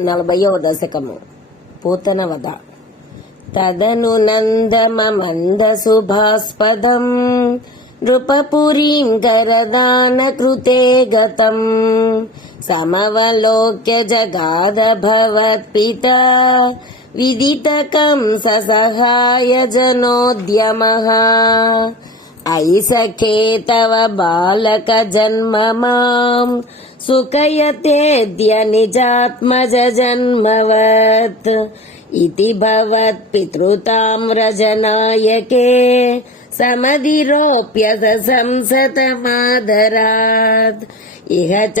నలభైవ దశకము. పూతన వద తదను నందమమంద శుభాస్పదం నృపపురీం గరదాన కృతే గతం. సమవలోక్య జగాద భవత్పిత విదితకం ససహాయ జనోద్యమ. అయి సఖే తవ బాలక జన్మ మాం సుఖయతేద్య నిజాత్మజ జన్మవత్ ఇతి భవత్ పితృతామ్రజనాయకే సమధిరోప్య సంసతమాదరాత్ ఇహ చ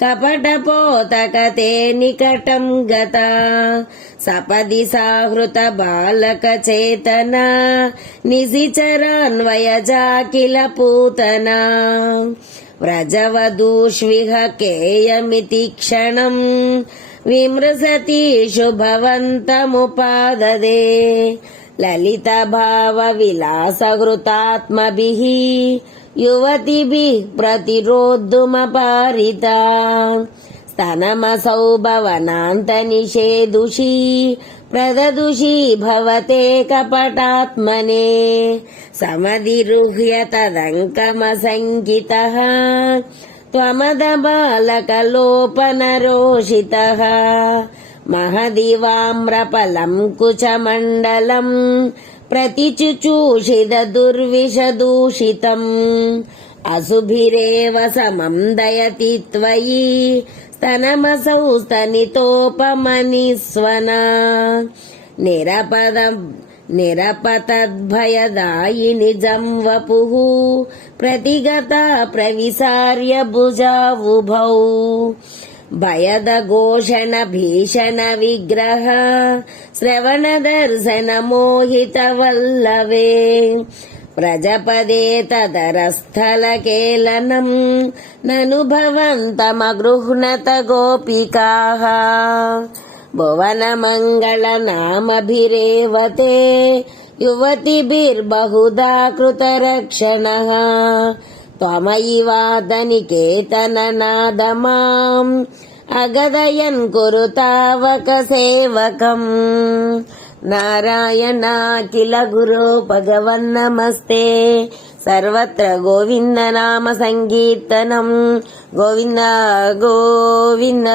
ఖలు తత్ర చ కాచన వ్రజపదే మధురాకృతిరంగన తరల షట్పదలాలిత కుంతల కపటపోతకతే నికటం గత సపది సాహృత బాలక युवतिभिः प्रतिरोद्धुमपारिता स्तनमसौ भवनान्तनिषेदुषी प्रददुषी भवते कपटात्मने समधिरुह्य तदङ्कमसङ्कितः त्वमदबालकलोपनरोषितः महदिवाम्रपलम् कुचमण्डलम् प्रतिचुचूषिद दुर्विषदूषितम् असुभिरेव समम् दयति त्वयि स्तनमसौ स्तनितोपमनिस्वना निरपदम् निरपतद्भयदायिनि जम्वपुः प्रतिगता प्रविसार्य భయద ఘోషణ భీషణ విగ్రహ శ్రవణ దర్శన మోహిత వల్లవే. ప్రజపదే తదరస్థల కేలనం నను భవంతమగృహ్ణత గోపికా. భువనమంగళనామభిరేవతే యువతిభిర్బహుధా కృతరక్షణ त्वमयिवादनिकेतननादमाम् अगदयन् कुरु तावक सेवकम् नारायणाखिल गुरो भगवन्नमस्ते सर्वत्र गोविन्द नाम सङ्कीर्तनम् गोविन्द गोविन्द